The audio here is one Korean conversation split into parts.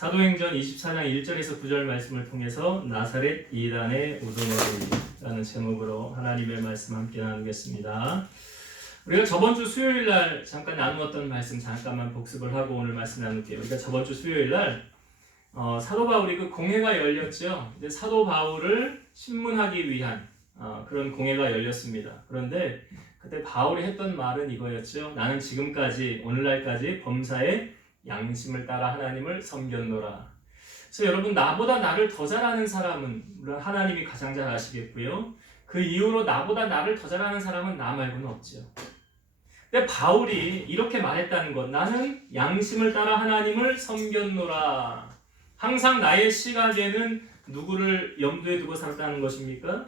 사도행전 24장 1절에서 9절 말씀을 통해서 나사렛 이단의 우두머리라는 제목으로 하나님의 말씀 함께 나누겠습니다. 우리가 저번주 수요일날 잠깐 나누었던 말씀 잠깐만 복습을 하고 오늘 말씀 나눌게요. 우리가 저번주 수요일날 사도 바울이 그 공회가 열렸죠. 이제 사도 바울을 신문하기 위한 그런 공회가 열렸습니다. 그런데 그때 바울이 했던 말은 이거였죠. 나는 지금까지 오늘날까지 범사의 양심을 따라 하나님을 섬겼노라. 그래서 여러분, 나보다 나를 더 잘하는 사람은 물론 하나님이 가장 잘 아시겠고요. 그 이후로 나보다 나를 더 잘하는 사람은 나 말고는 없죠. 근데 바울이 이렇게 말했다는 것, 나는 양심을 따라 하나님을 섬겼노라. 항상 나의 시각에는 누구를 염두에 두고 살았다는 것입니까?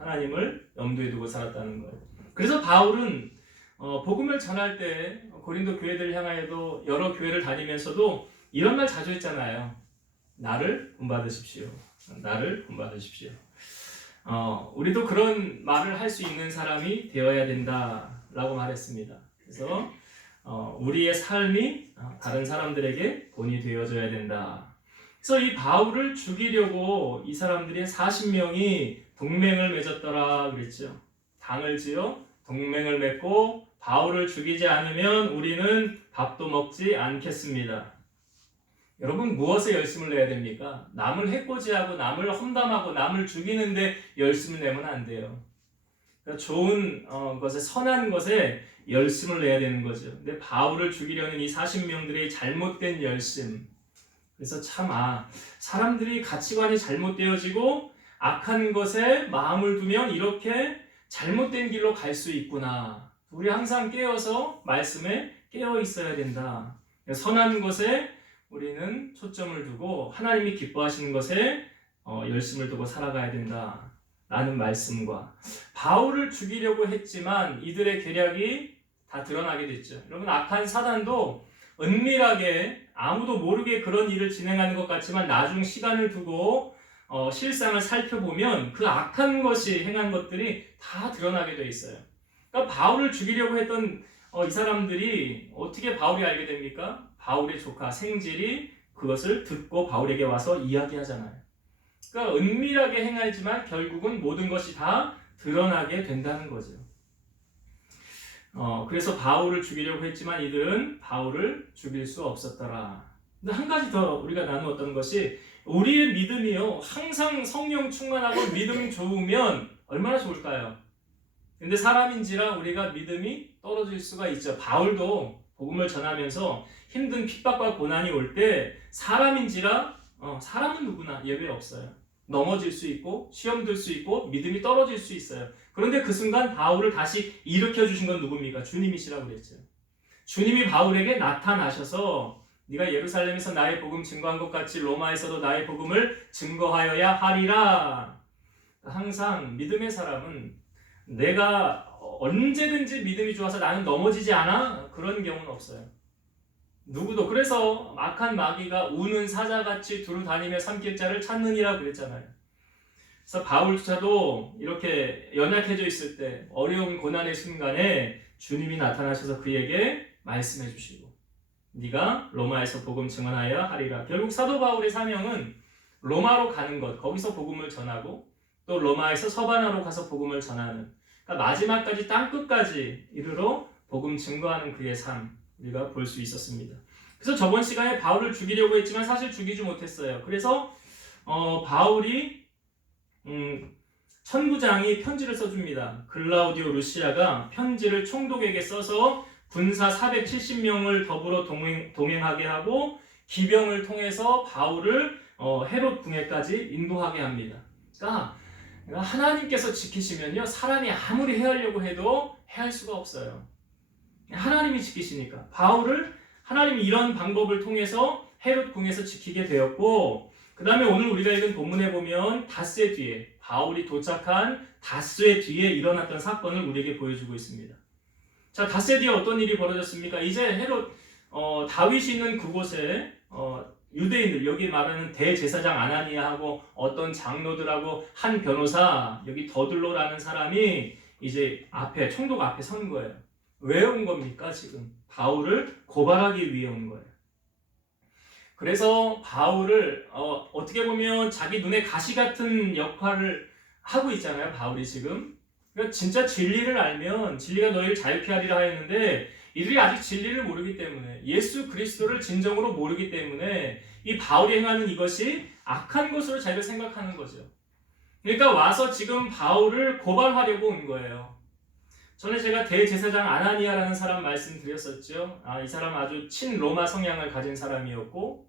하나님을 염두에 두고 살았다는 거예요. 그래서 바울은 복음을 전할 때 고린도 교회들 향하여도 여러 교회를 다니면서도 이런 말 자주 했잖아요. 나를 본받으십시오. 나를 본받으십시오. 우리도 그런 말을 할 수 있는 사람이 되어야 된다라고 말했습니다. 그래서 우리의 삶이 다른 사람들에게 본이 되어줘야 된다. 그래서 이 바울을 죽이려고 이 사람들이 40명이 동맹을 맺었더라 그랬죠. 당을 지어 동맹을 맺고 바울을 죽이지 않으면 우리는 밥도 먹지 않겠습니다. 여러분, 무엇에 열심을 내야 됩니까? 남을 해코지하고 남을 험담하고 남을 죽이는데 열심을 내면 안 돼요. 그러니까 좋은 것에, 선한 것에 열심을 내야 되는 거죠. 근데 바울을 죽이려는 이 40명들의 잘못된 열심. 그래서 참 사람들이 가치관이 잘못되어지고 악한 것에 마음을 두면 이렇게 잘못된 길로 갈 수 있구나. 우리 항상 깨어서 말씀에 깨어 있어야 된다. 선한 것에 우리는 초점을 두고 하나님이 기뻐하시는 것에 열심을 두고 살아가야 된다. 라는 말씀과 바울을 죽이려고 했지만 이들의 계략이 다 드러나게 됐죠. 여러분, 악한 사단도 은밀하게 아무도 모르게 그런 일을 진행하는 것 같지만 나중 시간을 두고 실상을 살펴보면 그 악한 것이 행한 것들이 다 드러나게 돼 있어요. 그러니까 바울을 죽이려고 했던 이 사람들이 어떻게 바울이 알게 됩니까? 바울의 조카 생질이 그것을 듣고 바울에게 와서 이야기하잖아요. 그러니까 은밀하게 행하지만 결국은 모든 것이 다 드러나게 된다는 거죠. 그래서 바울을 죽이려고 했지만 이들은 바울을 죽일 수 없었더라. 근데 한 가지 더 우리가 나누었던 것이 우리의 믿음이요, 항상 성령 충만하고 믿음 좋으면 얼마나 좋을까요? 근데 사람인지라 우리가 믿음이 떨어질 수가 있죠. 바울도 복음을 전하면서 힘든 핍박과 고난이 올 때 사람인지라 사람은 누구나 예외 없어요. 넘어질 수 있고 시험 들 수 있고 믿음이 떨어질 수 있어요. 그런데 그 순간 바울을 다시 일으켜 주신 건 누굽니까? 주님이시라고 그랬죠. 주님이 바울에게 나타나셔서 네가 예루살렘에서 나의 복음 증거한 것 같이 로마에서도 나의 복음을 증거하여야 하리라. 항상 믿음의 사람은 내가 언제든지 믿음이 좋아서 나는 넘어지지 않아? 그런 경우는 없어요. 누구도. 그래서 악한 마귀가 우는 사자같이 두루 다니며 삼킬 자를 찾느니라 그랬잖아요. 그래서 바울조차도 이렇게 연약해져 있을 때 어려운 고난의 순간에 주님이 나타나셔서 그에게 말씀해 주시고 네가 로마에서 복음 증언하여야 하리라. 결국 사도 바울의 사명은 로마로 가는 것, 거기서 복음을 전하고 또 로마에서 서바나로 가서 복음을 전하는, 그러니까 마지막까지 땅끝까지 이르러 복음 증거하는 그의 삶 우리가 볼 수 있었습니다. 그래서 저번 시간에 바울을 죽이려고 했지만 사실 죽이지 못했어요. 그래서 바울이 천부장이 편지를 써줍니다. 글라우디오 루시아가 편지를 총독에게 써서 군사 470명을 더불어 동행하게 하고 기병을 통해서 바울을 헤롯 궁에까지 인도하게 합니다. 그러니까 하나님께서 지키시면요, 사람이 아무리 해하려고 해도 해할 수가 없어요. 하나님이 지키시니까 바울을 하나님이 이런 방법을 통해서 헤롯 궁에서 지키게 되었고, 그 다음에 오늘 우리가 읽은 본문에 보면 닷새 뒤에 바울이 도착한 닷새 뒤에 일어났던 사건을 우리에게 보여주고 있습니다. 자, 닷새 뒤에 어떤 일이 벌어졌습니까? 이제 헤롯 다윗이 있는 그곳에 유대인들, 여기 말하는 대제사장 아나니아하고 어떤 장로들하고 한 변호사, 여기 더들로라는 사람이 이제 총독 앞에 선 거예요. 왜 온 겁니까? 지금 바울을 고발하기 위해 온 거예요. 그래서 바울을 어떻게 보면 자기 눈에 가시 같은 역할을 하고 있잖아요. 바울이 지금. 그러니까 진짜 진리를 알면 진리가 너희를 자유케 하리라 했는데 이들이 아직 진리를 모르기 때문에 예수 그리스도를 진정으로 모르기 때문에 이 바울이 행하는 이것이 악한 것으로 자기가 생각하는 거죠. 그러니까 와서 지금 바울을 고발하려고 온 거예요. 전에 제가 대제사장 아나니아라는 사람 말씀드렸었죠. 이 사람 아주 친로마 성향을 가진 사람이었고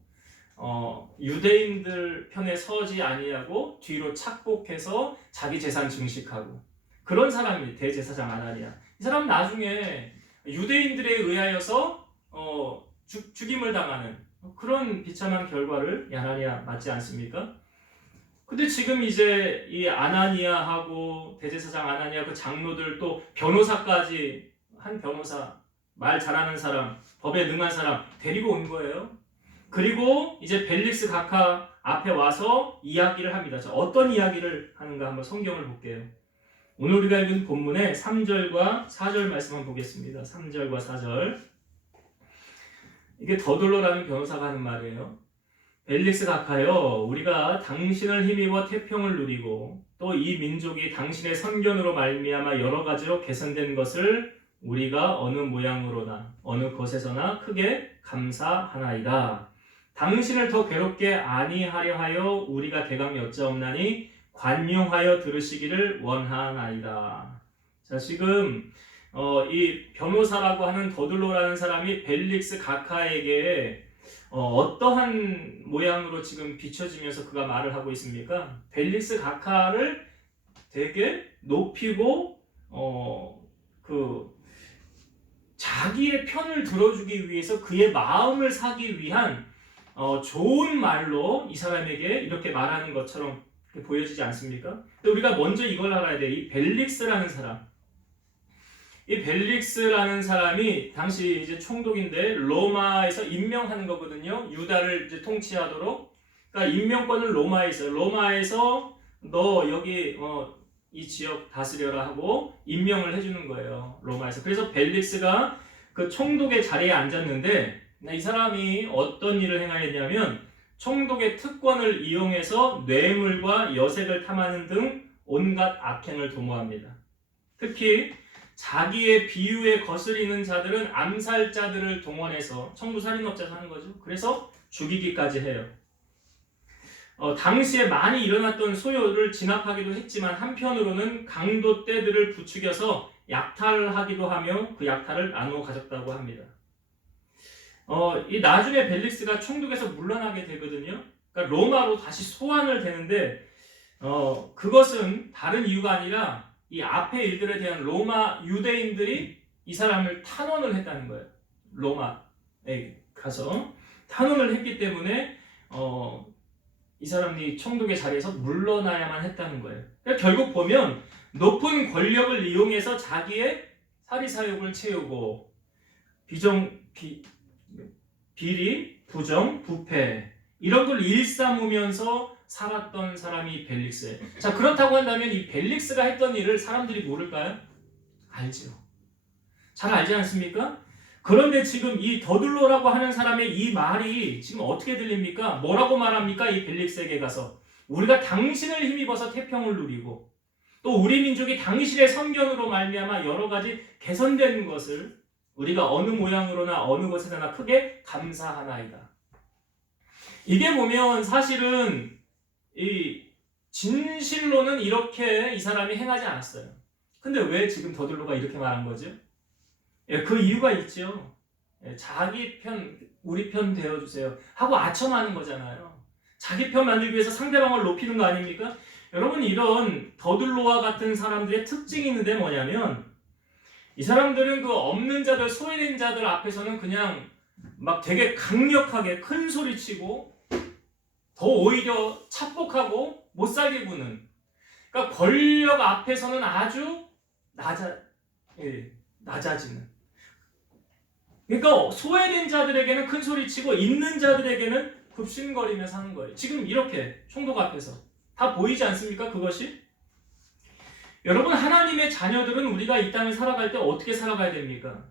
유대인들 편에 서지 아니하고 뒤로 착복해서 자기 재산 증식하고 그런 사람이 대제사장 아나니아. 이 사람은 나중에 유대인들에 의하여서 죽임을 당하는 그런 비참한 결과를 아나니아 맞지 않습니까? 근데 지금 이제 이 아나니아하고 대제사장 아나니아 그 장로들 또 변호사까지 한 변호사 말 잘하는 사람 법에 능한 사람 데리고 온 거예요. 그리고 이제 벨릭스 각하 앞에 와서 이야기를 합니다. 자, 어떤 이야기를 하는가 한번 성경을 볼게요. 오늘 우리가 읽은 본문의 3절과 4절 말씀 한번 보겠습니다. 3절과 4절. 이게 더둘로라는 변호사가 하는 말이에요. 벨릭스 각하여, 우리가 당신을 힘입어 태평을 누리고 또 이 민족이 당신의 선견으로 말미암아 여러 가지로 개선된 것을 우리가 어느 모양으로나 어느 것에서나 크게 감사하나이다. 당신을 더 괴롭게 아니하려 하여 우리가 대강 여짜옵나니 관용하여 들으시기를 원하나이다. 자, 지금 이 변호사라고 하는 더둘로라는 사람이 벨릭스 각하에게 어떠한 모양으로 지금 비춰지면서 그가 말을 하고 있습니까? 벨릭스 각하를 되게 높이고 자기의 편을 들어주기 위해서 그의 마음을 사기 위한 좋은 말로 이 사람에게 이렇게 말하는 것처럼 보여지지 않습니까? 근데 우리가 먼저 이걸 알아야 돼. 이 벨릭스라는 사람. 이 벨릭스라는 사람이 당시 이제 총독인데 로마에서 임명하는 거거든요. 유다를 이제 통치하도록. 그러니까 임명권을 로마에 있어요. 로마에서 너 여기 이 지역 다스려라 하고 임명을 해주는 거예요. 로마에서. 그래서 벨릭스가 그 총독의 자리에 앉았는데 이 사람이 어떤 일을 행하였냐면 총독의 특권을 이용해서 뇌물과 여색을 탐하는 등 온갖 악행을 도모합니다. 특히 자기의 비유에 거스리는 자들은 암살자들을 동원해서 청부살인업자를 하는 거죠. 그래서 죽이기까지 해요. 당시에 많이 일어났던 소요를 진압하기도 했지만 한편으로는 강도 떼들을 부추겨서 약탈하기도 하며 그 약탈을 나누어 가졌다고 합니다. 이 나중에 벨릭스가 총독에서 물러나게 되거든요. 그러니까 로마로 다시 소환을 되는데 그것은 다른 이유가 아니라 이 앞에 일들에 대한 로마 유대인들이 이 사람을 탄원을 했다는 거예요. 로마에 가서 탄원을 했기 때문에 이 사람이 총독의 자리에서 물러나야만 했다는 거예요. 그러니까 결국 보면 높은 권력을 이용해서 자기의 사리사욕을 채우고 비리, 부정, 부패 이런 걸 일삼으면서 살았던 사람이 벨릭스예요. 자, 그렇다고 한다면 이 벨릭스가 했던 일을 사람들이 모를까요? 알죠. 잘 알지 않습니까? 그런데 지금 이 더둘로라고 하는 사람의 이 말이 지금 어떻게 들립니까? 뭐라고 말합니까? 이 벨릭스에게 가서 우리가 당신을 힘입어서 태평을 누리고 또 우리 민족이 당신의 선견으로 말미암아 여러 가지 개선된 것을 우리가 어느 모양으로나 어느 것에나 크게 감사하나이다. 이게 보면 사실은 이 진실로는 이렇게 이 사람이 행하지 않았어요. 근데 왜 지금 더둘로가 이렇게 말한 거죠? 그 이유가 있죠. 자기 편, 우리 편 되어주세요 하고 아첨하는 거잖아요. 자기 편 만들기 위해서 상대방을 높이는 거 아닙니까? 여러분, 이런 더둘로와 같은 사람들의 특징이 있는데 뭐냐면 이 사람들은 그 없는 자들, 소외된 자들 앞에서는 그냥 막 되게 강력하게 큰 소리 치고 더 오히려 착복하고 못 살게 구는, 그러니까 권력 앞에서는 아주 낮아지는. 그러니까 소외된 자들에게는 큰 소리 치고 있는 자들에게는 굽신거리며 사는 거예요. 지금 이렇게 총독 앞에서 다 보이지 않습니까? 그것이? 여러분, 하나님의 자녀들은 우리가 이 땅을 살아갈 때 어떻게 살아가야 됩니까?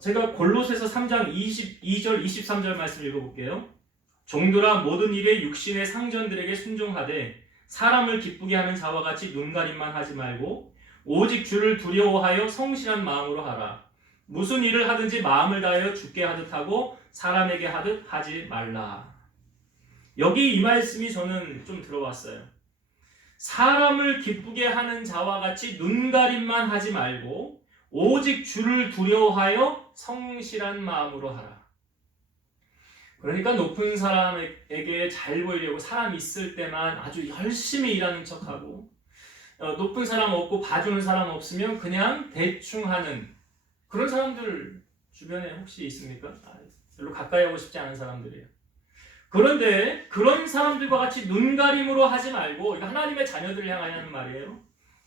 제가 골로새서 3장 22절 23절 말씀 읽어볼게요. 종들아 모든 일에 육신의 상전들에게 순종하되 사람을 기쁘게 하는 자와 같이 눈가림만 하지 말고 오직 주를 두려워하여 성실한 마음으로 하라. 무슨 일을 하든지 마음을 다하여 주께 하듯 하고 사람에게 하듯 하지 말라. 여기 이 말씀이 저는 좀 들어왔어요. 사람을 기쁘게 하는 자와 같이 눈가림만 하지 말고 오직 주를 두려워하여 성실한 마음으로 하라. 그러니까 높은 사람에게 잘 보이려고 사람 있을 때만 아주 열심히 일하는 척하고 높은 사람 없고 봐주는 사람 없으면 그냥 대충 하는 그런 사람들 주변에 혹시 있습니까? 별로 가까이 하고 싶지 않은 사람들이에요. 그런데 그런 사람들과 같이 눈가림으로 하지 말고, 이거 하나님의 자녀들을 향하여 하는 말이에요.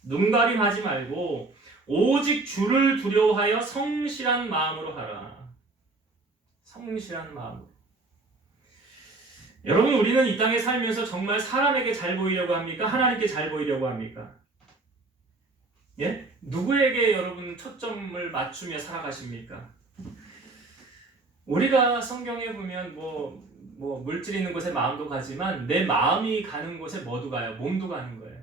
눈가림하지 말고 오직 주를 두려워하여 성실한 마음으로 하라. 성실한 마음으로. 여러분, 우리는 이 땅에 살면서 정말 사람에게 잘 보이려고 합니까? 하나님께 잘 보이려고 합니까? 예? 누구에게 여러분 초점을 맞추며 살아가십니까? 우리가 성경에 보면 물질 있는 곳에 마음도 가지만 내 마음이 가는 곳에 뭐도 가요? 몸도 가는 거예요.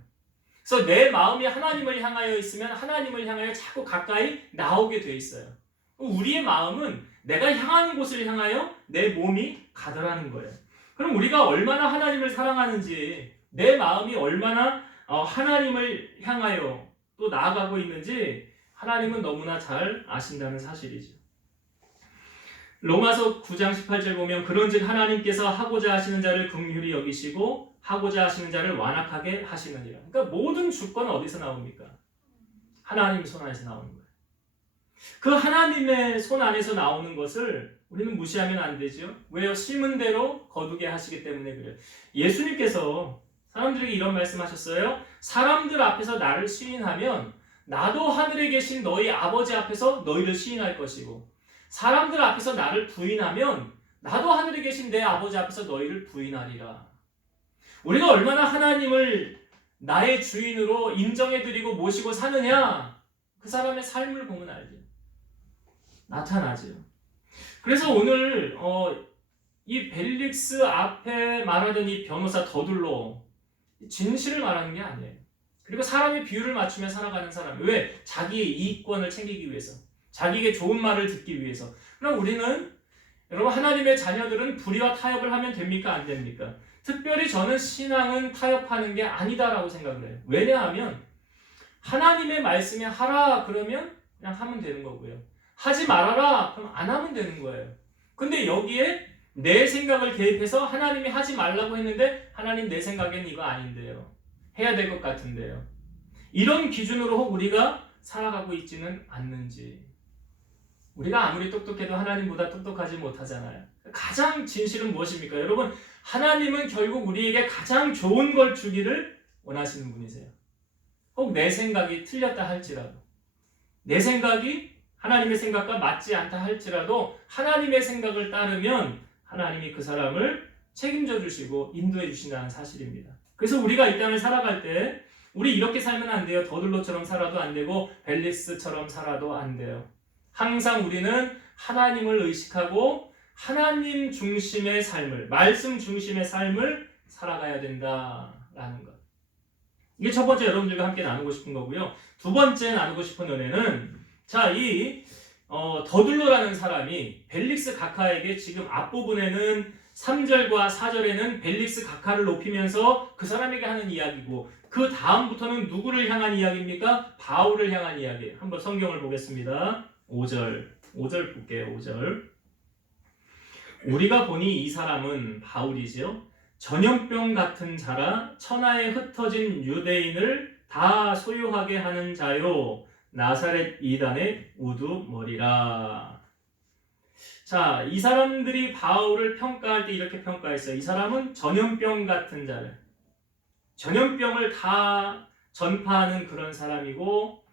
그래서 내 마음이 하나님을 향하여 있으면 하나님을 향하여 자꾸 가까이 나오게 돼 있어요. 우리의 마음은 내가 향하는 곳을 향하여 내 몸이 가더라는 거예요. 그럼 우리가 얼마나 하나님을 사랑하는지, 내 마음이 얼마나 하나님을 향하여 또 나아가고 있는지 하나님은 너무나 잘 아신다는 사실이죠. 로마서 9장 18절 보면 그런즉 하나님께서 하고자 하시는 자를 긍휼히 여기시고 하고자 하시는 자를 완악하게 하시느니라. 그러니까 모든 주권은 어디서 나옵니까? 하나님 손 안에서 나오는 거예요. 그 하나님의 손 안에서 나오는 것을 우리는 무시하면 안 되죠. 왜요? 심은 대로 거두게 하시기 때문에 그래요. 예수님께서 사람들에게 이런 말씀하셨어요. 사람들 앞에서 나를 시인하면 나도 하늘에 계신 너희 아버지 앞에서 너희를 시인할 것이고, 사람들 앞에서 나를 부인하면 나도 하늘에 계신 내 아버지 앞에서 너희를 부인하리라. 우리가 얼마나 하나님을 나의 주인으로 인정해드리고 모시고 사느냐, 그 사람의 삶을 보면 알죠. 나타나죠. 그래서 오늘 이 벨릭스 앞에 말하던 이 변호사 더둘로 진실을 말하는 게 아니에요. 그리고 사람의 비율을 맞추며 살아가는 사람. 왜? 자기의 이익권을 챙기기 위해서, 자기에게 좋은 말을 듣기 위해서. 그럼 우리는, 여러분, 하나님의 자녀들은 불의와 타협을 하면 됩니까? 안 됩니까? 특별히 저는 신앙은 타협하는 게 아니다라고 생각을 해요. 왜냐하면 하나님의 말씀에 하라 그러면 그냥 하면 되는 거고요. 하지 말아라 그럼 안 하면 되는 거예요. 근데 여기에 내 생각을 개입해서 하나님이 하지 말라고 했는데 하나님 내 생각엔 이거 아닌데요. 해야 될 것 같은데요. 이런 기준으로 우리가 살아가고 있지는 않는지. 우리가 아무리 똑똑해도 하나님보다 똑똑하지 못하잖아요. 가장 진실은 무엇입니까? 여러분, 하나님은 결국 우리에게 가장 좋은 걸 주기를 원하시는 분이세요. 혹 내 생각이 틀렸다 할지라도, 내 생각이 하나님의 생각과 맞지 않다 할지라도 하나님의 생각을 따르면 하나님이 그 사람을 책임져 주시고 인도해 주신다는 사실입니다. 그래서 우리가 이 땅을 살아갈 때 우리 이렇게 살면 안 돼요. 더둘로처럼 살아도 안 되고 벨릭스처럼 살아도 안 돼요. 항상 우리는 하나님을 의식하고 하나님 중심의 삶을, 말씀 중심의 삶을 살아가야 된다라는 것. 이게 첫 번째 여러분들과 함께 나누고 싶은 거고요. 두 번째 나누고 싶은 은혜는, 자, 이 더둘로라는 사람이 벨릭스 각하에게 지금 앞부분에는 3절과 4절에는 벨릭스 각하를 높이면서 그 사람에게 하는 이야기고, 그 다음부터는 누구를 향한 이야기입니까? 바울을 향한 이야기. 한번 성경을 보겠습니다. 5절 볼게요. 5절. 우리가 보니 이 사람은 바울이지요. 전염병 같은 자라 천하에 흩어진 유대인을 다 소유하게 하는 자요. 나사렛 이단의 우두머리라. 자, 이 사람들이 바울을 평가할 때 이렇게 평가했어요. 이 사람은 전염병 같은 자를, 전염병을 다 전파하는 그런 사람이고,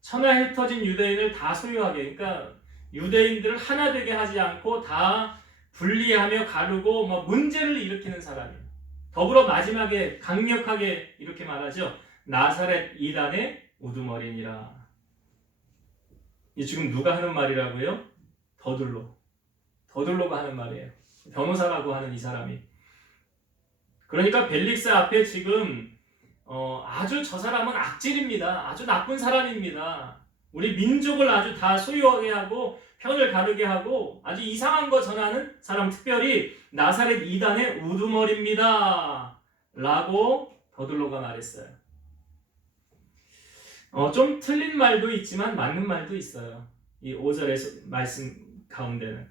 천하에 흩어진 유대인을 다 소유하게, 그러니까 유대인들을 하나 되게 하지 않고 다 분리하며 가르고 문제를 일으키는 사람이에요. 더불어 마지막에 강력하게 이렇게 말하죠. 나사렛 이단의 우두머리니라. 이 지금 누가 하는 말이라고요? 더둘로가 하는 말이에요. 변호사라고 하는 이 사람이. 그러니까 벨릭스 앞에 지금 아주 저 사람은 악질입니다. 아주 나쁜 사람입니다. 우리 민족을 아주 다 소유하게 하고 편을 가르게 하고 아주 이상한 거 전하는 사람, 특별히 나사렛 이단의 우두머리입니다. 라고 더둘로가 말했어요. 좀 틀린 말도 있지만 맞는 말도 있어요. 이 5절의 말씀 가운데는.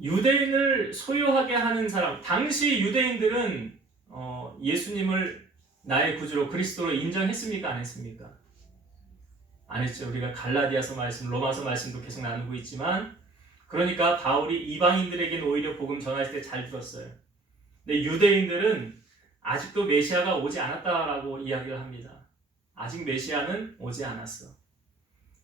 유대인을 소유하게 하는 사람, 당시 유대인들은 예수님을 나의 구주로 그리스도로 인정했습니까? 안 했습니까? 안 했죠. 우리가 갈라디아서 말씀, 로마서 말씀도 계속 나누고 있지만, 그러니까 바울이 이방인들에게는 오히려 복음 전할 때 잘 들었어요. 근데 유대인들은 아직도 메시아가 오지 않았다라고 이야기를 합니다. 아직 메시아는 오지 않았어.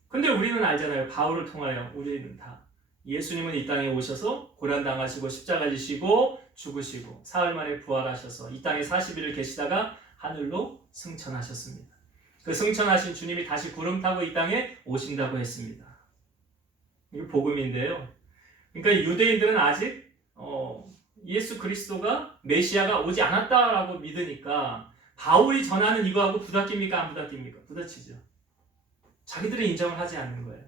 근데 우리는 알잖아요. 바울을 통하여 우리는 다 예수님은 이 땅에 오셔서 고난당하시고 십자가 지시고 죽으시고 사흘 만에 부활하셔서 이 땅에 40일을 계시다가 하늘로 승천하셨습니다. 그 승천하신 주님이 다시 구름 타고 이 땅에 오신다고 했습니다. 이게 복음인데요. 그러니까 유대인들은 아직 예수 그리스도가 메시아가 오지 않았다라고 믿으니까 바울이 전하는 이거하고 부닥깁니까? 안 부닥깁니까? 부닥치죠. 자기들이 인정을 하지 않는 거예요.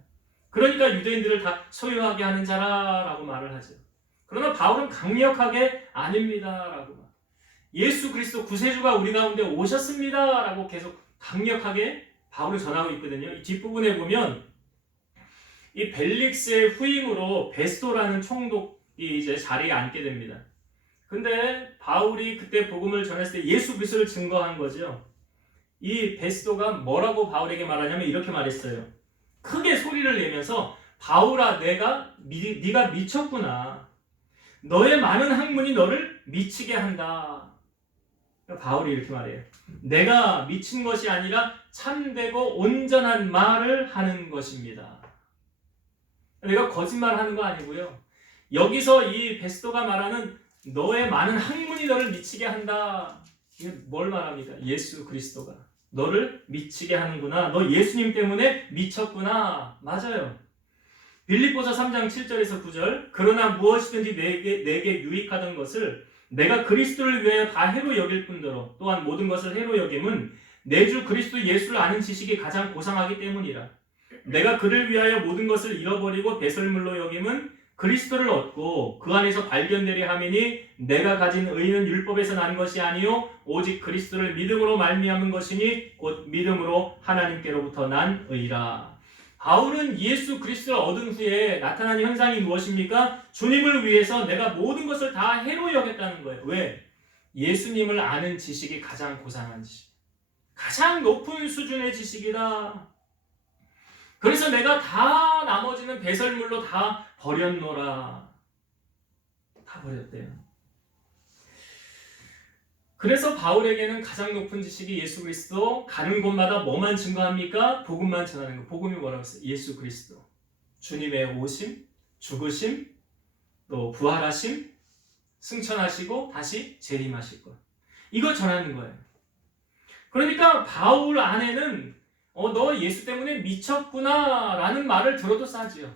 그러니까 유대인들을 다 소유하게 하는 자라라고 말을 하죠. 그러나 바울은 강력하게 아닙니다라고 말. 예수 그리스도 구세주가 우리 가운데 오셨습니다라고 계속 강력하게 바울은 전하고 있거든요. 이 뒷부분에 보면 이 벨릭스의 후임으로 베스도라는 총독이 이제 자리에 앉게 됩니다. 근데 바울이 그때 복음을 전했을 때 예수 그리스도를 증거한 거죠. 이 베스도가 뭐라고 바울에게 말하냐면 이렇게 말했어요. 크게 소리를 내면서 바울아, 네가 미쳤구나. 너의 많은 학문이 너를 미치게 한다. 바울이 이렇게 말해요. 내가 미친 것이 아니라 참되고 온전한 말을 하는 것입니다. 내가 거짓말하는 거 아니고요. 여기서 이 베스도가 말하는 너의 많은 학문이 너를 미치게 한다. 이게 뭘 말합니까? 예수 그리스도가 너를 미치게 하는구나. 너 예수님 때문에 미쳤구나. 맞아요. 빌립보서 3장 7절에서 9절. 그러나 무엇이든지 내게 유익하던 것을 내가 그리스도를 위하여 다 해로 여길 뿐더러 또한 모든 것을 해로 여김은 내 주 그리스도 예수를 아는 지식이 가장 고상하기 때문이라. 내가 그를 위하여 모든 것을 잃어버리고 배설물로 여김은 그리스도를 얻고 그 안에서 발견되려 하매니 내가 가진 의는 율법에서 난 것이 아니요 오직 그리스도를 믿음으로 말미암은 것이니 곧 믿음으로 하나님께로부터 난 의라. 바울은 예수 그리스도를 얻은 후에 나타난 현상이 무엇입니까? 주님을 위해서 내가 모든 것을 다 해로 여겼다는 거예요. 왜? 예수님을 아는 지식이 가장 고상한 지식, 가장 높은 수준의 지식이다. 그래서 내가 다 나머지는 배설물로 다 버렸노라. 다 버렸대요. 그래서 바울에게는 가장 높은 지식이 예수 그리스도, 가는 곳마다 뭐만 증거합니까? 복음만 전하는 거. 복음이 뭐라고 했어요? 예수 그리스도. 주님의 오심, 죽으심, 또 부활하심, 승천하시고 다시 재림하실 것. 이거 전하는 거예요. 그러니까 바울 안에는 너 예수 때문에 미쳤구나 라는 말을 들어도 싸지요.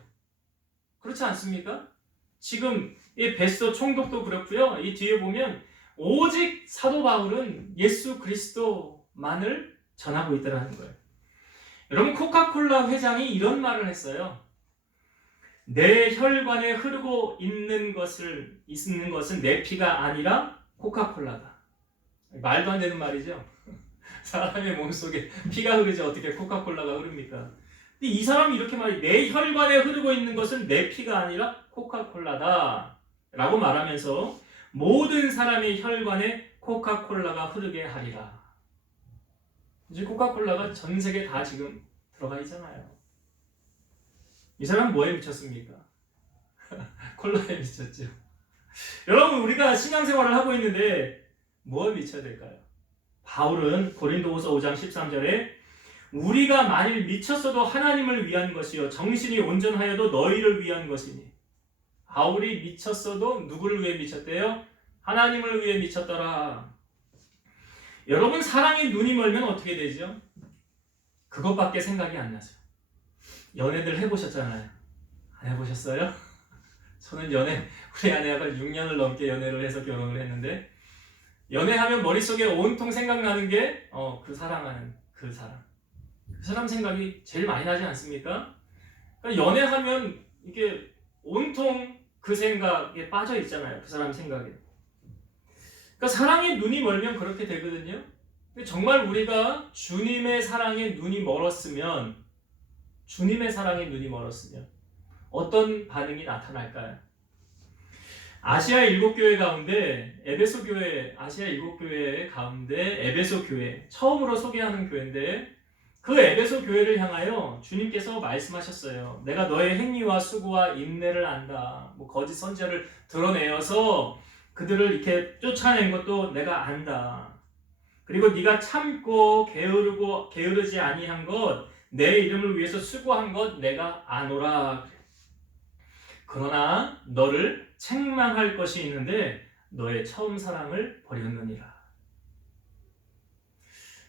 그렇지 않습니까? 지금 이 베스도 총독도 그렇고요. 이 뒤에 보면 오직 사도 바울은 예수 그리스도만을 전하고 있더라는 거예요. 여러분, 코카콜라 회장이 이런 말을 했어요. 내 혈관에 흐르고 있는 것은 내 피가 아니라 코카콜라다. 말도 안 되는 말이죠. 사람의 몸속에 피가 흐르지 어떻게 코카콜라가 흐릅니까? 근데 이 사람이 이렇게 말해. 내 혈관에 흐르고 있는 것은 내 피가 아니라 코카콜라다 라고 말하면서 모든 사람의 혈관에 코카콜라가 흐르게 하리라. 이제 코카콜라가 전 세계 다 지금 들어가 있잖아요. 이 사람 뭐에 미쳤습니까? 콜라에 미쳤죠. 여러분, 우리가 신앙생활을 하고 있는데 뭐에 미쳐야 될까요? 바울은 고린도후서 5장 13절에 우리가 만일 미쳤어도 하나님을 위한 것이요 정신이 온전하여도 너희를 위한 것이니. 바울이 미쳤어도 누구를 위해 미쳤대요? 하나님을 위해 미쳤더라. 여러분, 사랑에 눈이 멀면 어떻게 되죠? 그것밖에 생각이 안 나죠. 연애들 해보셨잖아요. 안 해보셨어요? 저는 우리 아내가 6년을 넘게 연애를 해서 결혼을 했는데, 연애하면 머릿속에 온통 생각나는 게 그 사랑하는 그 사람. 그 사람 생각이 제일 많이 나지 않습니까? 그러니까 연애하면 이게 온통 그 생각에 빠져 있잖아요. 그 사람 생각에. 그러니까 사랑에 눈이 멀면 그렇게 되거든요. 근데 정말 우리가 주님의 사랑에 눈이 멀었으면 어떤 반응이 나타날까요? 아시아 7교회 가운데 에베소 교회, 아시아 7교회 가운데 에베소 교회, 처음으로 소개하는 교회인데, 그 에베소 교회를 향하여 주님께서 말씀하셨어요. 내가 너의 행위와 수고와 인내를 안다. 거짓 선지자를 드러내어서 그들을 이렇게 쫓아낸 것도 내가 안다. 그리고 네가 참고 게으르지 아니한 것, 내 이름을 위해서 수고한 것 내가 아노라. 그러나 너를 책망할 것이 있는데 너의 처음 사랑을 버렸느니라.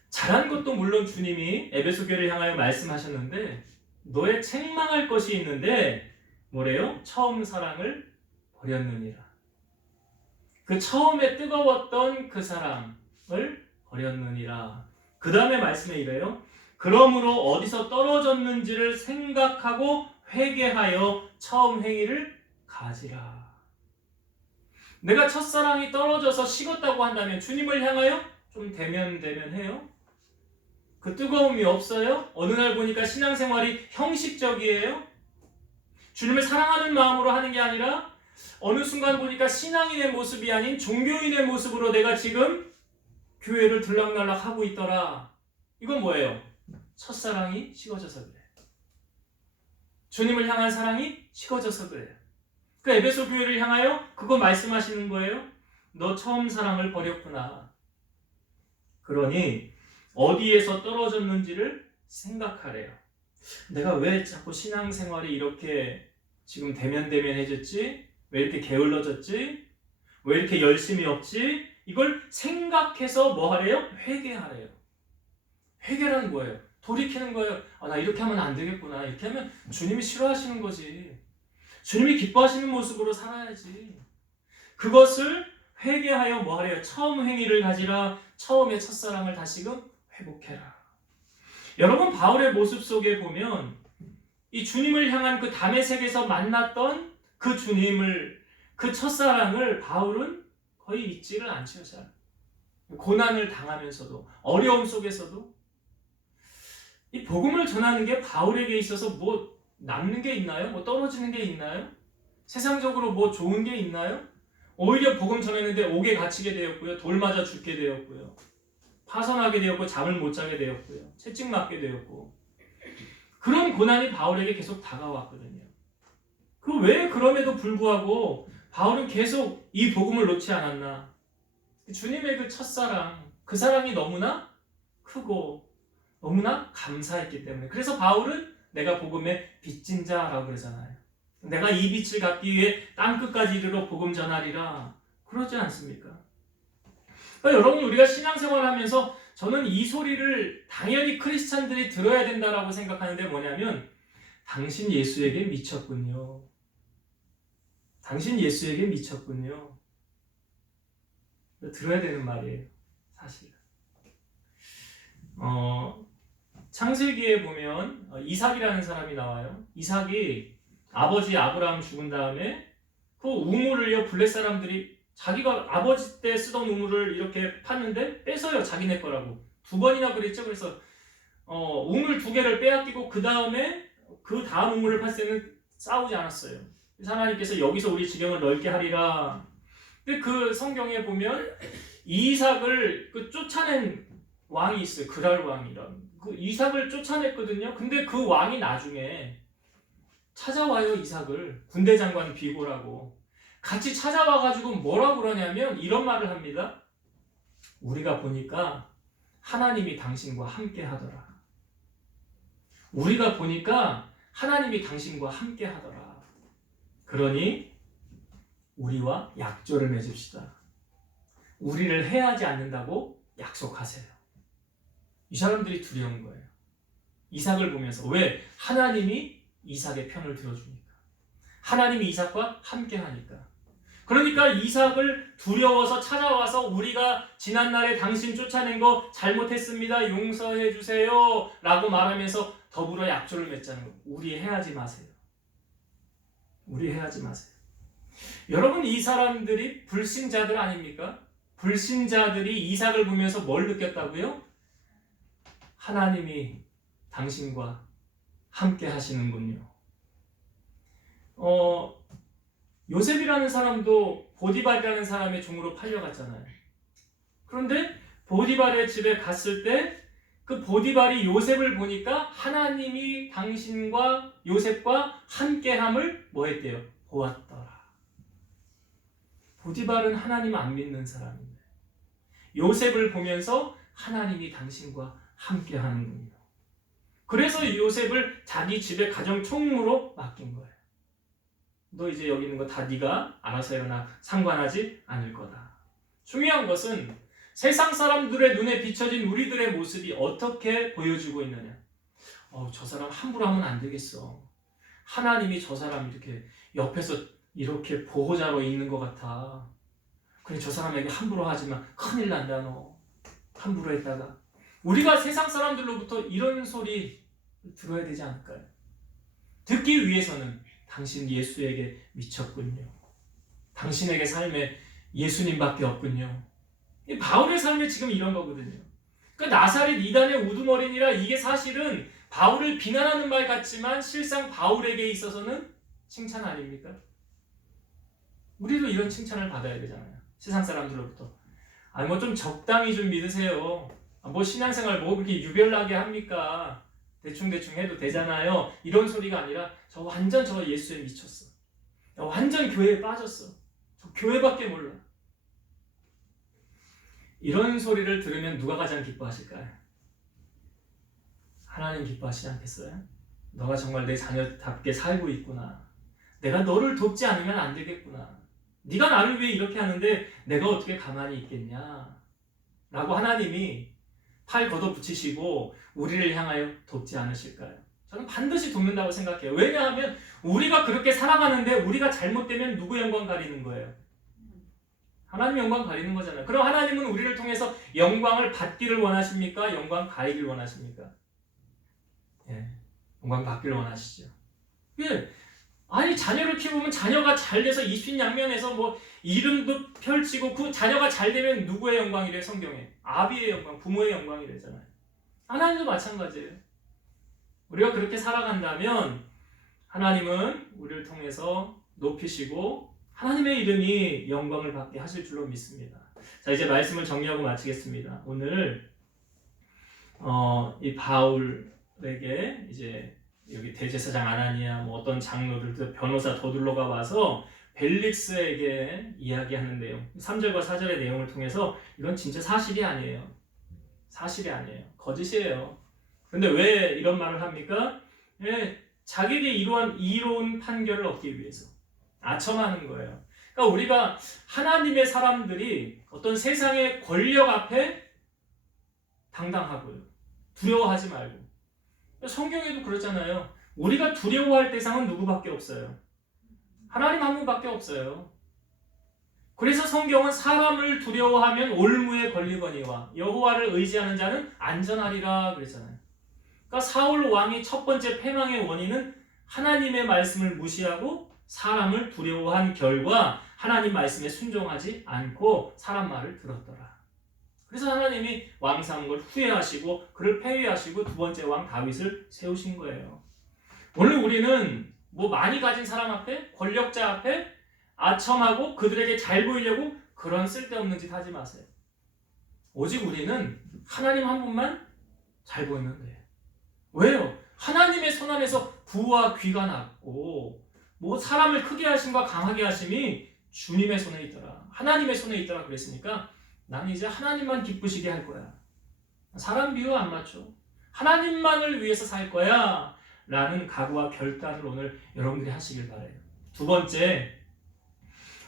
잘한 것도 물론 주님이 에베소 교회를 향하여 말씀하셨는데, 너의 책망할 것이 있는데 뭐래요? 처음 사랑을 버렸느니라. 그 처음에 뜨거웠던 그 사랑을 버렸느니라. 그 다음에 말씀에 이래요. 그러므로 어디서 떨어졌는지를 생각하고 회개하여 처음 행위를 가지라. 내가 첫사랑이 떨어져서 식었다고 한다면 주님을 향하여 좀 대면해요? 그 뜨거움이 없어요? 어느 날 보니까 신앙생활이 형식적이에요? 주님을 사랑하는 마음으로 하는 게 아니라 어느 순간 보니까 신앙인의 모습이 아닌 종교인의 모습으로 내가 지금 교회를 들락날락 하고 있더라. 이건 뭐예요? 첫사랑이 식어져서 그래. 주님을 향한 사랑이 식어져서 그래요. 그 에베소 교회를 향하여 그거 말씀하시는 거예요. 너 처음 사랑을 버렸구나. 그러니 어디에서 떨어졌는지를 생각하래요. 내가 왜 자꾸 신앙생활이 이렇게 지금 대면해졌지? 왜 이렇게 게을러졌지? 왜 이렇게 열심히 없지? 이걸 생각해서 뭐 하래요? 회개하래요. 회개라는 뭐예요? 돌이키는 거예요. 나 이렇게 하면 안 되겠구나. 이렇게 하면 주님이 싫어하시는 거지. 주님이 기뻐하시는 모습으로 살아야지. 그것을 회개하여 뭐 하래요? 처음 행위를 가지라. 처음의 첫사랑을 다시금 회복해라. 여러분, 바울의 모습 속에 보면 이 주님을 향한 그 다메섹에서 만났던 그 주님을, 그 첫사랑을 바울은 거의 잊지를 않죠. 잘. 고난을 당하면서도, 어려움 속에서도 이 복음을 전하는 게 바울에게 있어서 뭐 남는 게 있나요? 뭐 떨어지는 게 있나요? 세상적으로 뭐 좋은 게 있나요? 오히려 복음 전했는데 옥에 갇히게 되었고요. 돌 맞아 죽게 되었고요. 파선하게 되었고 잠을 못 자게 되었고요. 채찍 맞게 되었고, 그런 고난이 바울에게 계속 다가왔거든요. 왜 그럼에도 불구하고 바울은 계속 이 복음을 놓지 않았나? 주님의 그 첫사랑, 그 사랑이 너무나 크고 너무나 감사했기 때문에. 그래서 바울은 내가 복음의 빚진 자라고 그러잖아요. 내가 이 빛을 갚기 위해 땅끝까지 이르러 복음 전하리라. 그러지 않습니까? 그러니까 여러분, 우리가 신앙생활하면서 저는 이 소리를 당연히 크리스찬들이 들어야 된다라고 생각하는데, 뭐냐면 당신 예수에게 미쳤군요. 당신 예수에게 미쳤군요. 들어야 되는 말이에요, 사실. 창세기에 보면 이삭이라는 사람이 나와요. 이삭이 아버지 아브라함 죽은 다음에 그 우물을요, 블레 사람들이 자기가 아버지 때 쓰던 우물을 이렇게 팠는데 뺏어요. 자기네 거라고. 2번이나 그랬죠. 그래서 우물 2개를 빼앗기고 그 다음 우물을 팠을 때는 싸우지 않았어요. 그래서 하나님께서 여기서 우리 지경을 넓게 하리라. 근데 그 성경에 보면 이삭을 쫓아낸 왕이 있어요. 그랄 왕이란. 그 이삭을 쫓아냈거든요. 근데 그 왕이 나중에 찾아와요. 이삭을. 군대 장관 비고라고. 같이 찾아와가지고 뭐라고 그러냐면 이런 말을 합니다. 우리가 보니까 하나님이 당신과 함께 하더라. 우리가 보니까 하나님이 당신과 함께 하더라. 그러니 우리와 약조를 맺읍시다. 우리를 해하지 않는다고 약속하세요. 이 사람들이 두려운 거예요. 이삭을 보면서. 왜? 하나님이 이삭의 편을 들어주니까. 하나님이 이삭과 함께 하니까. 그러니까 이삭을 두려워서 찾아와서 우리가 지난날에 당신 쫓아낸 거 잘못했습니다. 용서해 주세요. 라고 말하면서 더불어 약조를 맺자는 거. 우리 해하지 마세요. 우리 해하지 마세요. 여러분, 이 사람들이 불신자들 아닙니까? 불신자들이 이삭을 보면서 뭘 느꼈다고요? 하나님이 당신과 함께 하시는군요. 요셉이라는 사람도 보디발이라는 사람의 종으로 팔려갔잖아요. 그런데 보디발의 집에 갔을 때 그 보디발이 요셉을 보니까 하나님이 당신과 요셉과 함께함을 뭐 했대요? 보았더라. 보디발은 하나님 안 믿는 사람인데 요셉을 보면서 하나님이 당신과 함께하는군요. 그래서 요셉을 자기 집의 가정 총무로 맡긴 거예요. 너 이제 여기 있는 거 다 네가 알아서 해라. 나 상관하지 않을 거다. 중요한 것은 세상 사람들의 눈에 비춰진 우리들의 모습이 어떻게 보여주고 있느냐. 저 사람 함부로 하면 안 되겠어. 하나님이 저 사람 이렇게 옆에서 이렇게 보호자로 있는 것 같아. 그래, 저 사람에게 함부로 하지만 큰일 난다. 너 함부로 했다가. 우리가 세상 사람들로부터 이런 소리 들어야 되지 않을까요? 듣기 위해서는 당신 예수에게 미쳤군요. 당신에게 삶에 예수님밖에 없군요. 바울의 삶이 지금 이런 거거든요. 그러니까 나사렛 이단의 우두머리니라, 이게 사실은 바울을 비난하는 말 같지만 실상 바울에게 있어서는 칭찬 아닙니까? 우리도 이런 칭찬을 받아야 되잖아요. 세상 사람들로부터. 뭐 좀 적당히 좀 믿으세요. 뭐 신앙생활 뭐 그렇게 유별나게 합니까? 대충대충 해도 되잖아요. 이런 소리가 아니라 저 완전 저 예수에 미쳤어. 완전 교회에 빠졌어. 저 교회밖에 몰라. 이런 소리를 들으면 누가 가장 기뻐하실까요? 하나님 기뻐하시지 않겠어요? 너가 정말 내 자녀답게 살고 있구나. 내가 너를 돕지 않으면 안 되겠구나. 네가 나를 위해 이렇게 하는데 내가 어떻게 가만히 있겠냐. 라고 하나님이 팔 걷어붙이시고 우리를 향하여 돕지 않으실까요? 저는 반드시 돕는다고 생각해요. 왜냐하면 우리가 그렇게 살아가는데 우리가 잘못되면 누구 영광 가리는 거예요? 하나님 영광 가리는 거잖아요. 그럼 하나님은 우리를 통해서 영광을 받기를 원하십니까? 영광 가리기를 원하십니까? 예, 영광 받기를 원하시죠. 예, 아니 자녀를 키우면 자녀가 잘 돼서 입신양면해서 뭐 이름도 펼치고 그 자녀가 잘 되면 누구의 영광이래? 성경에 아비의 영광, 부모의 영광이래잖아요. 하나님도 마찬가지예요. 우리가 그렇게 살아간다면 하나님은 우리를 통해서 높이시고 하나님의 이름이 영광을 받게 하실 줄로 믿습니다. 자, 이제 말씀을 정리하고 마치겠습니다. 오늘 이 바울에게 이제 여기 대제사장 아나니아 뭐 어떤 장로들 변호사 더둘러가 와서 벨릭스에게 이야기하는 내용, 3절과 4절의 내용을 통해서 이건 진짜 사실이 아니에요. 사실이 아니에요. 거짓이에요. 근데 왜 이런 말을 합니까? 예, 자기에게 이로운 판결을 얻기 위해서 아첨하는 거예요. 그러니까 우리가 하나님의 사람들이 어떤 세상의 권력 앞에 당당하고요. 두려워하지 말고. 성경에도 그렇잖아요. 우리가 두려워할 대상은 누구밖에 없어요? 하나님 한 분밖에 없어요. 그래서 성경은 사람을 두려워하면 올무에 걸리거니와 여호와를 의지하는 자는 안전하리라 그랬잖아요. 그러니까 사울 왕이 첫 번째 패망의 원인은 하나님의 말씀을 무시하고 사람을 두려워한 결과 하나님 말씀에 순종하지 않고 사람 말을 들었더라. 그래서 하나님이 왕 삼은 걸 후회하시고 그를 폐위하시고 두 번째 왕 다윗을 세우신 거예요. 오늘 우리는 뭐 많이 가진 사람 앞에, 권력자 앞에 아첨하고 그들에게 잘 보이려고 그런 쓸데없는 짓 하지 마세요. 오직 우리는 하나님 한 분만 잘 보이면 돼요. 왜요? 하나님의 손 안에서 부와 귀가 났고 뭐 사람을 크게 하심과 강하게 하심이 주님의 손에 있더라. 하나님의 손에 있더라 그랬으니까 나는 이제 하나님만 기쁘시게 할 거야. 사람 비유 안 맞죠? 하나님만을 위해서 살 거야 라는 각오와 결단을 오늘 여러분들이 하시길 바라요. 두 번째,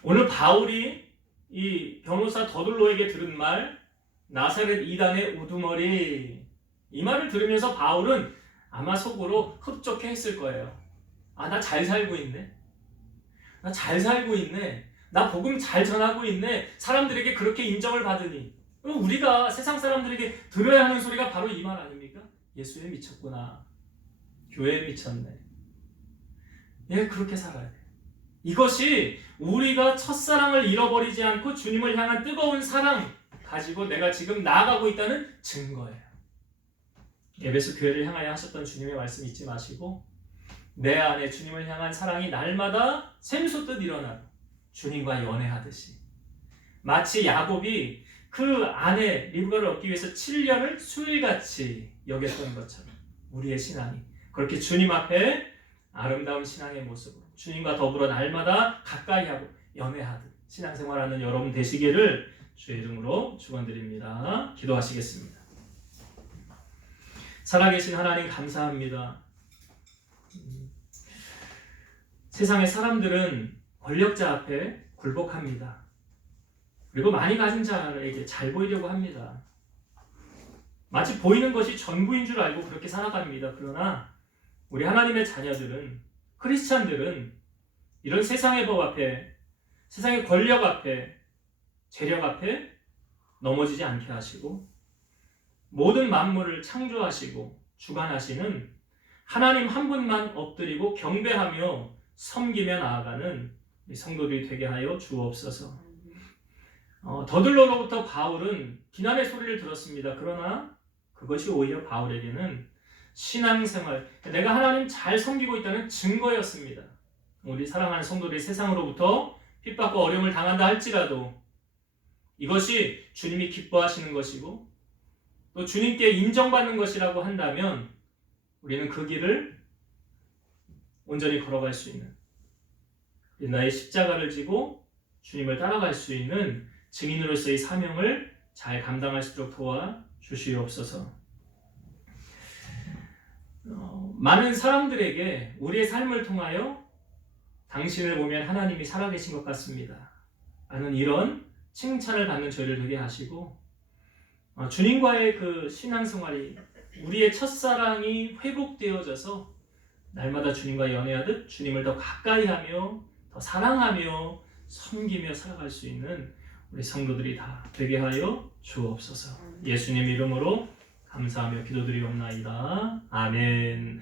오늘 바울이 이 변호사 더둘로에게 들은 말, 나사렛 이단의 우두머리, 이 말을 들으면서 바울은 아마 속으로 흡족해 했을 거예요. 아, 나 잘 살고 있네. 나 잘 살고 있네. 나 복음 잘 전하고 있네. 사람들에게 그렇게 인정을 받으니. 우리가 세상 사람들에게 들어야 하는 소리가 바로 이 말 아닙니까? 예수에 미쳤구나. 교회에 미쳤네. 예, 그렇게 살아야 돼. 이것이 우리가 첫사랑을 잃어버리지 않고 주님을 향한 뜨거운 사랑 가지고 내가 지금 나아가고 있다는 증거예요. 에베소 교회를 향하여 하셨던 주님의 말씀 잊지 마시고 내 안에 주님을 향한 사랑이 날마다 샘솟듯 일어나고 주님과 연애하듯이 마치 야곱이 그 아내 리브가를 얻기 위해서 7년을 수일같이 여겼던 것처럼 우리의 신앙이 그렇게 주님 앞에 아름다운 신앙의 모습으로 주님과 더불어 날마다 가까이하고 연애하듯 신앙생활하는 여러분 되시기를 주의 이름으로 축원드립니다. 기도하시겠습니다. 살아계신 하나님 감사합니다. 세상의 사람들은 권력자 앞에 굴복합니다. 그리고 많이 가진 자에게 잘 보이려고 합니다. 마치 보이는 것이 전부인 줄 알고 그렇게 살아갑니다. 그러나 우리 하나님의 자녀들은, 크리스찬들은 이런 세상의 법 앞에, 세상의 권력 앞에, 재력 앞에 넘어지지 않게 하시고 모든 만물을 창조하시고 주관하시는 하나님 한 분만 엎드리고 경배하며 섬기며 나아가는 성도들이 되게 하여 주옵소서. 더들로로부터 바울은 비난의 소리를 들었습니다. 그러나 그것이 오히려 바울에게는 신앙생활, 내가 하나님 잘 섬기고 있다는 증거였습니다. 우리 사랑하는 성도들이 세상으로부터 핍박과 어려움을 당한다 할지라도 이것이 주님이 기뻐하시는 것이고 또 주님께 인정받는 것이라고 한다면 우리는 그 길을 온전히 걸어갈 수 있는, 나의 십자가를 지고 주님을 따라갈 수 있는 증인으로서의 사명을 잘 감당할 수 있도록 도와주시옵소서. 많은 사람들에게 우리의 삶을 통하여 당신을 보면 하나님이 살아계신 것 같습니다 라는 이런 칭찬을 받는 저희를 되게 하시고 주님과의 그 신앙생활이 우리의 첫사랑이 회복되어져서 날마다 주님과 연애하듯 주님을 더 가까이하며 더 사랑하며 섬기며 살아갈 수 있는 우리 성도들이 다 되게 하여 주옵소서. 예수님 이름으로 감사하며 기도드리옵나이다. 아멘.